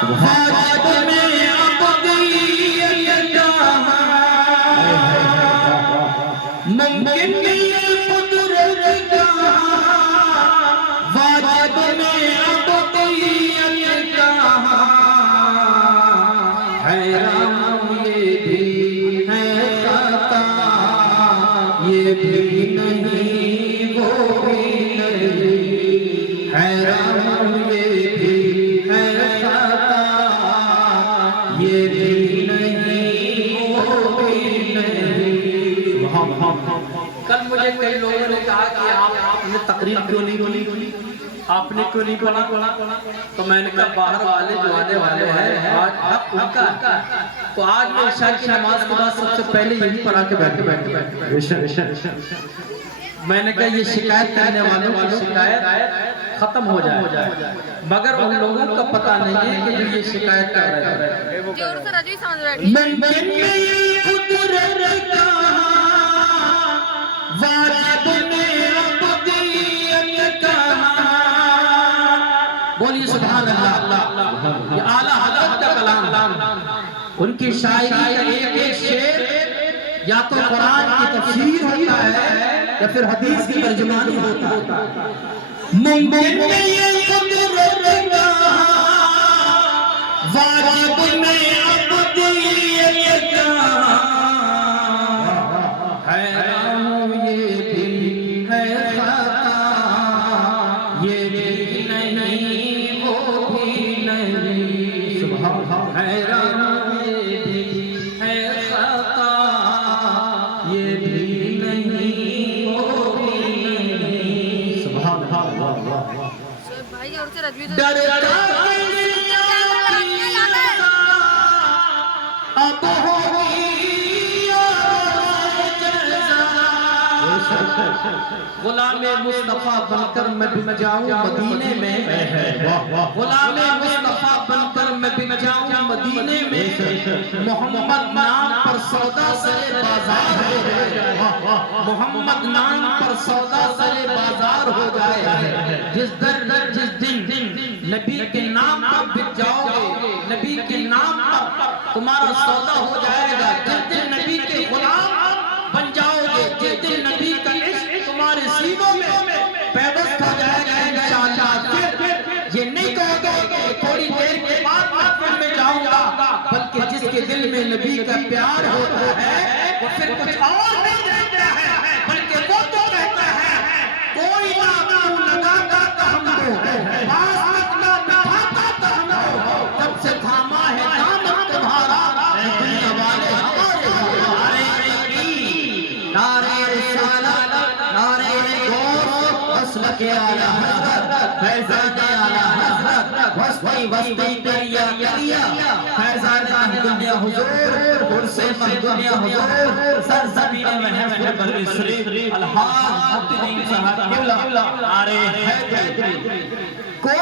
واجب میں ابدیت جہاں ممکن نہیں قدرت جہاں واجب میں ابدیت جہاں حیران یہ بھی ہے خطا یہ بھی نہیں وہ بھی نہیں حیران یہ بھی ہے خطا یہ بھی نہیں وہ بھی نہیں۔ کل مجھے کئی لوگوں نے کہا کہ آپ نے تقریر کیوں نہیں بولی آپ نے کیوں نہیں بولا تو میں نے کہا باہر والے جو آنے والے ہیں آج حق ان کا تو آج میں عشاء کی نماز کے بعد سب سے پہلے یہی پڑھا کے بیٹھے میں نے کہا یہ شکایت کرنے والوں کی شکایت ختم ہو جائے مگر ان لوگوں کا پتہ نہیں ہے کہ یہ شکایت کر رہے ہیں ممکن نہیں قدرت واجب میں ابدیت کہاں بولیے سبحان اللہ۔ یہ اعلیٰ حضرت کا کلام ان کی شاعری کا ایک ایک شعر یا تو قرآن کی تفسیر ہوتا ہے یا پھر حدیث کی ترجمانی ہوتا ہے۔ ممکن نہیں قدرت واجب میں ابدیت کہاں حیران یہ بھی ہے خطا یہ بھی نہیں وہ بھی نہیں حیران یہ بھی ہے خطا یہ بھی نہیں وہ بھی نہیں ڈرتا اب ہوگی غلام مصطفیٰ بن کر میں بن جاؤں مدینے میں غلام مصطفیٰ بن کر میں بن جاؤں مدینے میں محمد نام پر سودا سرے بازار ہو جائے محمد نام پر سودا سرے بازار ہو جائے جس دن نبی کے نام پر بک جاؤ گے نبی کے نام پر تمہارا سودا ہو جائے گا جس دن نبی کے غلام بن جاؤ گے جس دن نبی کا عشق تمہارے سینوں میں پیوست ہو جائے گا انشاءاللہ پھر یہ نہیں کہو گے کہ تھوڑی دیر کے بعد محفل میں جاؤں گا بلکہ جس کے دل میں نبی کا پیار ہوتا ہے وہ پھر کچھ اور نہیں دیتا ہے بلکہ وہ تو کہتا ہے کوئی نہ لگاتا تھا ہم کو پاس نہ بٹھاتا تھا ہم کو جب سے تھاما ہے دامن تمہارا دنیا والے ہمارے نعرے رسالت نعرے غوث مسلک اعلیٰ حضرت فیضان اعلیٰ حضرت وسطی دریا فیضان دنیا حضور قرص دنیا حضور سرزمین محفل بر شریف الحاج مبتدی صاحب قبلہ نعرے حیدری کوئی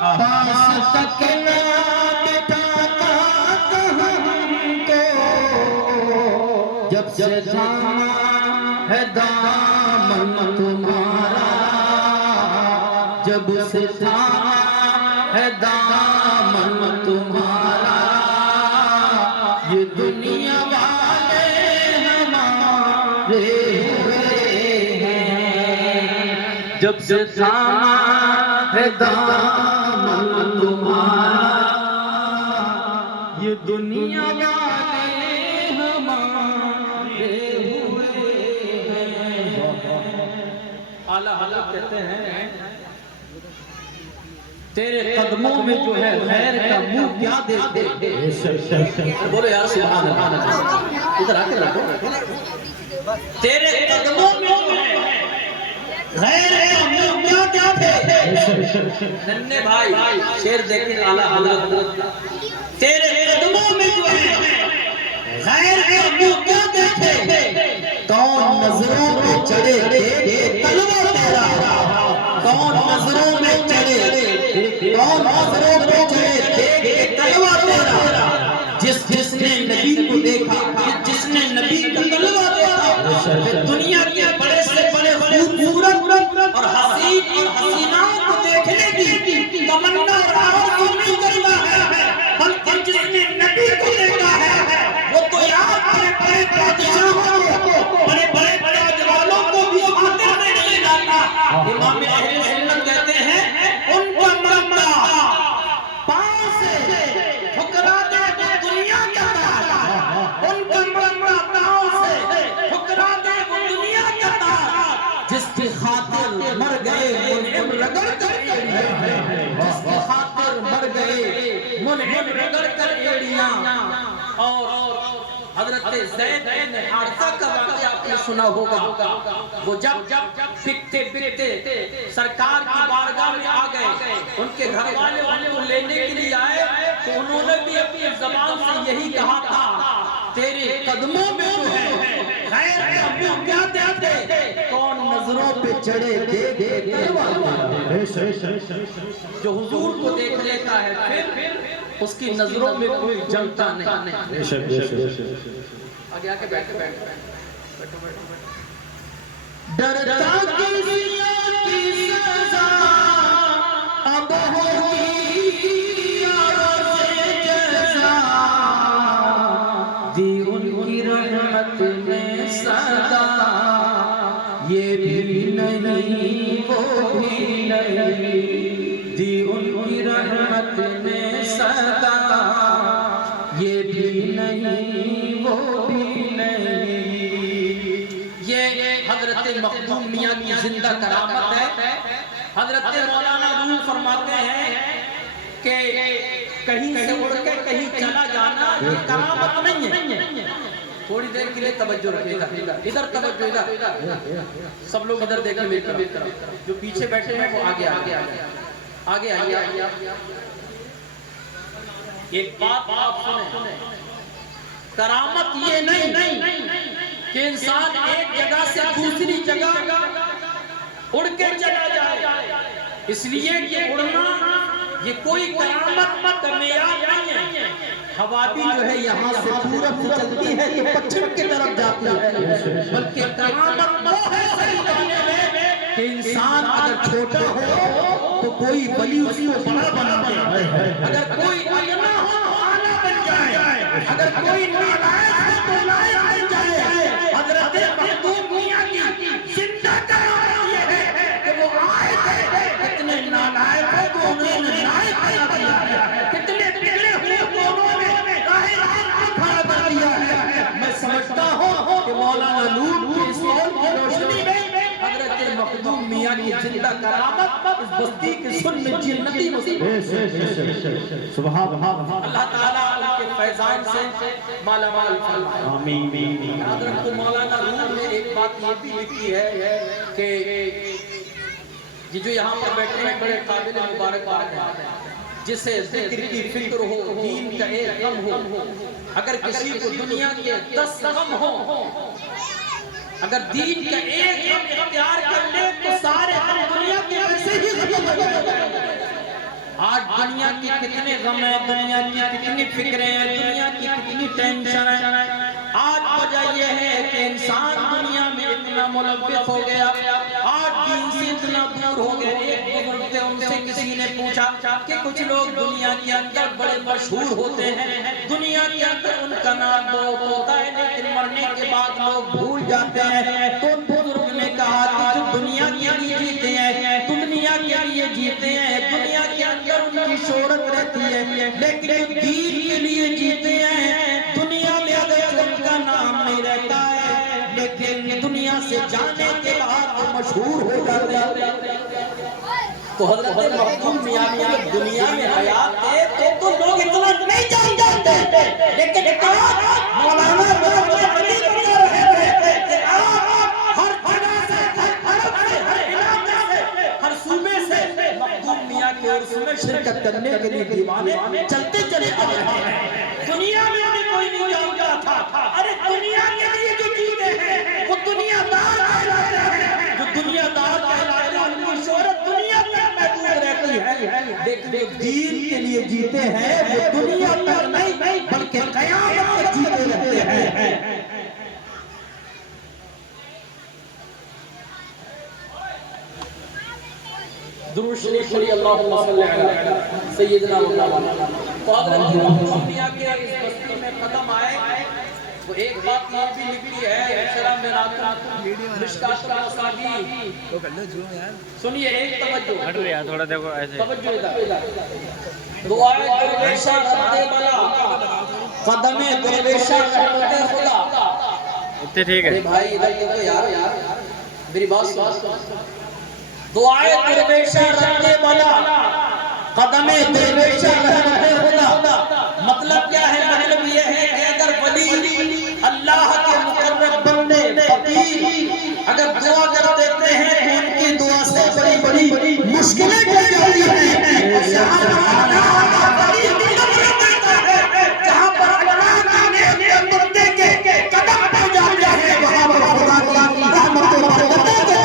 پاس تک نہ بٹھاتا ہم کو جب سے تھاما ہے دامن تمہارا جب سے تھاما ہے دامن تمہارا یہ دنیا والے ہمارے ہوئے ہیں جب سے تھاما ہے دامن تمہارا یہ دنیا والے ہمارے ہوئے ہیں۔ اعلیٰ حضرت کہتے ہیں تیرے قدموں میں جو ہے خیر کا منہ کیا دیتے بولو یا سبحان اللہ ادھر آ کے رکھو تیرے قدموں میں جو ہے غیر کا منہ کیا دیتے ننے بھائی شیر دیکھیں اعلیٰ حضرت تیرے قدموں میں جو ہے غیر کا منہ کیا دیتے کون نظروں میں چڑھے دیکھ تلوہ تیرا کون نظروں میں چڑھے کون نظروں میں چڑھے دیکھ تلوہ تیرا جس نے نبی کو دیکھا جس نے نبی کا تلوہ دیکھا دنیا کے بڑے سے بڑے خوبصورت اور تمنا اور آرزو نہیں کرتا ہے، بلکہ جس نے نبی کو دیکھا ہے وہ تو یار بڑے بڑے بادشاہوں کو، بڑے بڑے تاج والوں کو بھی خاطر میں نہیں لاتا۔ امام اہل سنت کہتے ہیں ان کا مرمہ پاؤں سے ٹھکرا دے وہ دنیا کا تاج، ان کا مرمہ پاؤں سے ٹھکرا دے وہ دنیا کا تاج، جس کی خاطر مر گئے منعم رگڑ کر ایڑیاں، جس کی خاطر مر گئے منعم رگڑ کر ایڑیاں۔ اور حضرت زید بن حارثہ کا واقعہ آپ نے سنا ہوگا، وہ جب بکتے بکتے سرکار کی بارگاہ میں آ گئے، ان کے گھر والے ان کو لینے کے لیے آئے تو انہوں نے بھی اپنی زبان سے یہی کہا تھا تیرے قدموں میں جو ہے خیر کا منہ کیا دیتے، کون نظروں پہ چڑھے دیکھ کر والے، جو حضور کو دیکھ لیتا ہے پھر اس کی نظروں میں کوئی جمتا نہیں۔ آگے آگے بیٹھو بیٹھو بیٹھو۔ ڈرتا کسی کی سزا اب ہوگی اور جزا، دی ان کی رحمت میں صدا، یہ بھی نہیں وہ بھی نہیں، دی ان کی رحمت میں صدا، یہ بھی نہیں وہ بھی نہیں۔ یہ حضرت مخدوم میاں کی زندہ کرامت ہے۔ حضرت مولانا روم فرماتے ہیں کہ کہیں سے اڑ کے کہیں چلا جانا یہ کرامت نہیں ہے۔ تھوڑی دیر کے لیے توجہ رکھے گا، ادھر توجہ، ادھر سب لوگ ادھر دیکھیں میری طرف، جو پیچھے بیٹھے ہیں وہ آگے آگے آگے آگے آگے۔ ایک بات آپ سنیں، کرامت یہ نہیں کہ انسان ایک جگہ سے دوسری جگہ اڑ کے چلا جائے، اس لیے کہ اڑنا یہ کوئی کرامت کا معیار نہیں ہے۔ ہوا بھی جو ہے یہاں سے پورب سے چلتی ہے تو پچھم کی طرف جاتی ہے، بلکہ کرامت وہ ہے صحیح معنی میں کہ انسان اگر چھوٹا ہو تو کوئی ولی اس کو بڑا بنا دے، اگر کوئی ادنا ہو تو اعلیٰ بن جائے، اگر کوئی نالائق ہو تو لائق بن جائے۔ حضرت مخدوم میاں کی زندہ کرامت یہ ہے کہ وہ آئے تھے اتنے نالائق ہو تو انہوں نے لائق بنا دیا ہے، کتنے بگڑے ہوئے تو انہوں نے راہ راست کھڑا کر دیا ہے۔ میں سمجھتا ہوں کہ مولانا نور کی اس قول کی روشنی میں حضرت مخدوم میاں کی زندہ کرامت اس بستی کی سن جنتی سبحان اللہ۔ اللہ تعالیٰ ان کے فیضان سے مالا مال فرمائے، آمین۔ حضرت مولانا نور نے ایک بات یہ بھی لکھی ہے کہ یہ جو یہاں پر بیٹھے ہیں بڑے قابل مبارکباد ہیں، جسے ذکر کی فکر ہو، دین کا ایک غم ہو، اگر کسی کو دنیا کے 10 غم ہو، اگر دین کا ایک غم اختیار کر لے تو سارے غم دنیا کے ویسے ہی ختم ہو جائے۔ آج دنیا کی کتنے غم ہیں، دنیا کی کتنی فکریں ہیں، دنیا کی کتنی ٹینشن ہیں۔ آج وجہ یہ ہے کہ انسان دنیا میں اتنا ملوث ہو گیا، آج دین سے اتنا دور ہو گیا۔ ایک بزرگ تھے، ان سے کسی نے پوچھا کہ کچھ لوگ دنیا کے اندر بڑے مشہور ہوتے ہیں، دنیا کے اندر ان کا نام بہت ہوتا ہے، لیکن مرنے کے بعد لوگ بھول جاتے ہیں۔ تو بزرگ نے کہا کہ جو دنیا کے لیے جیتے ہیں، دنیا کے لیے جیتے ہیں، دنیا کے اندر ان کی شہرت رہتی ہے، لیکن جو دین کے لیے جیتے ہیں، دنیا میں اگر ان کا نام نہیں رہتا ہے، لیکن دنیا سے جانے کے بعد وہ مشہور ہو جاتے ہیں۔ تو حضرت مخدوم میاں کی جب دنیا میں حیات تھے تو لوگ اتنا نہیں جان جانتے، لیکن مولانا شرکت کرنے کے لیے دیوانے چلتے چلے آ رہے ہیں۔ دنیا میں بھی کوئی نہیں جانتا تھا، ارے دنیا کے لیے جو جیتے ہیں وہ دنیا دار کہلاتے ہیں، جو دنیا دار کہلاتے ہیں ان کی شہرت دنیا تک محدود رہتی ہے، لیکن جو دین کے لیے جیتے ہیں وہ دنیا تک نہیں بلکہ قیامت تک جیتے رہتے ہیں۔ درود شریف پڑھی اللہم صلی علی سیدنا مولانا. تو حضرت میاں کے اس بستی میں قدم آئے وہ ایک بات یہ بھی لکھی ہے شرح میں مشکات المصابیح. سنیے ایک توجہ ہٹ رہا تھوڑا دیکھو ایسے توجہ ادھر. دعائے درویشہ رد بلا قدم درویشہ رحمت خدا. اتنے ٹھیک ہے بھائی ادھر دیکھو یار میری بات سن. دعائے درویشہ رد بلا قدم درویشہ رحمت خدا. مطلب کیا ہے؟ مطلب یہ ہے کہ اگر ولی اللہ کے مقرب بندے فقیر اگر دعا کر دیتے ہیں تو ان کی دعا سے بڑی بڑی مشکلیں ٹل جاتی ہیں. جہاں پر اللہ کے بندے کے قدم پہ جاتے ہیں وہاں پر خدا کی رحمت و برکتیں کا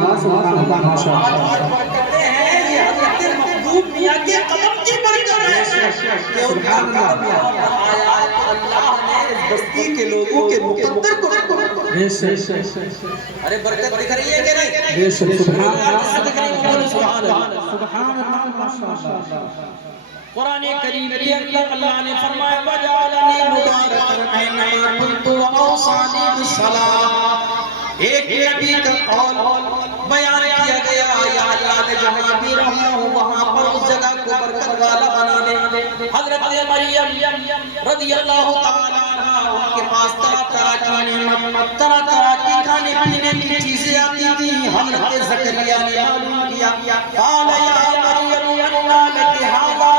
نزول ہوتا ہے. کہتے ہیں یہ حضرت محبوب میاں کے قدم کی برکت ہے کہ ان کا قدم آیا تو اللہ نے اس بستی کے لوگوں کے مقدر کو. ارے برکت دکھ رہی ہے کہ نہیں؟ سبحان اللہ. قرآن کریم کے اندر اللہ نے فرمایا وَجَعَلَنِي مُبَارَكًا أَيْنَمَا كُنتُ وَأَوْصَانِي بِالصَّلَاةِ. ایک نبی کا قول بیان کیا گیا یا اللہ نے جہاں بھی رہا ہوں وہاں پر اس جگہ کو برکت والا بنا دے. حضرت مریم رضی اللہ تعالیٰ عنہ ان کے پاس طرح طرح کی نعمت طرح طرح کی کھانے پینے کی چیزیں آتی تھی. حضرت زکریا نے معلوم کیا قال یا مریم انا لک ھذا.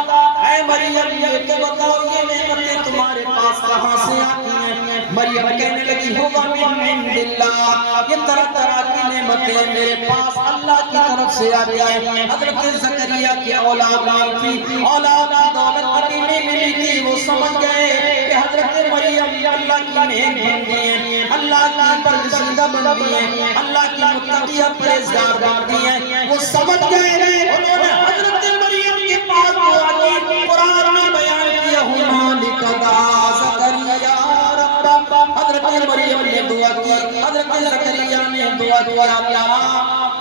اے مریم یہ تو بتاؤ یہ نعمتیں تمہارے پاس کہاں سے آتی ہیں؟ مریم کہنے لگی ہوگا من عند اللہ. یہ طرح طرح کی نعمتیں میرے پاس اللہ کی طرف سے آتی ہیں. حضرت زکریا کی اولاد نہیں تھی, اولاد کی دولت ابھی نہیں ملی تھی. وہ سمجھ گئے کہ حضرت مریم اللہ کی نیک بندی ہیں, اللہ کی برگزیدہ بندی ہیں, اللہ کی متقیہ پرہیزگار بندی ہیں. وہ سمجھ گئے. انہوں نے حضرت مریم کے پاس دعا کی. قرآن میں بیان کیا ہنالک دعا زکریا ربہ. حضرت مریم نے دعا کی, حضرت زکریا نے دعا کیا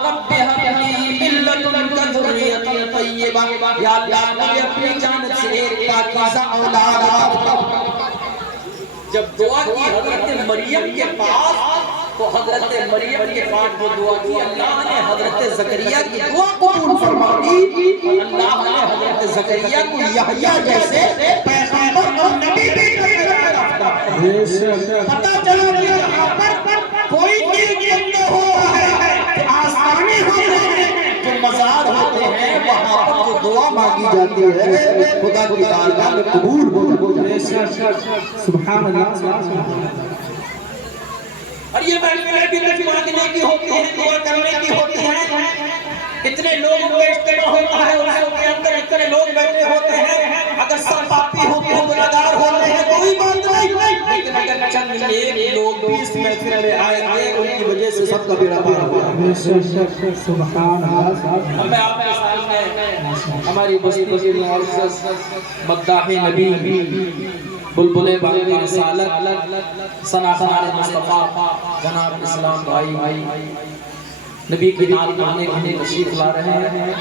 رب هب لي من لدنك ذرية طيبة. یا اللہ مجھے اپنی جانب سے ایک پاکیزہ اولاد عطا. جب دعا کی حضرت مریم کے پاس تو حضرت مریم کے پاس وہ دعا کی اللہ نے حضرت زکریا کی دعا قبول فرما دی. اللہ نے حضرت زکریا کو یحییٰ جیسے پیغمبر اور نبی بھی پتہ چلا کہ یہاں پر کوئی نیک بندہ ہو رہا ہے آسانی ہوتے ہیں جو مزار ہوتے ہیں وہاں پر جو دعا مانگی جاتی ہے خدا کی بارگاہ میں قبول ہو جاتی ہے. سبحان اللہ. اور یہ محفلیں بھی کچھ مانگنے کی ہوتی ہیں, دعا کرنے کی ہوتی ہیں. اتنے لوگ کا اجتماع ہوتا ہے اس کے اندر اتنے لوگ بیٹھے ہوتے ہیں. اگر سب پاپی ہوتے ہیں گناہگار ہوتے ہیں کوئی بات نہیں, لیکن اگر چند ایک لوگ بھی اس محفل میں آئیں گے ان کی وجہ سے سب کا بیڑا پار ہوگا. سبحان اللہ. میں آپ کے سامنے ہماری بستی معزز مداح نبی بلبل باغ رسالت ثناخوان مصطفیٰ جناب اسلام بھائی نبی کی نعت گانے تشریف لا رہے ہیں.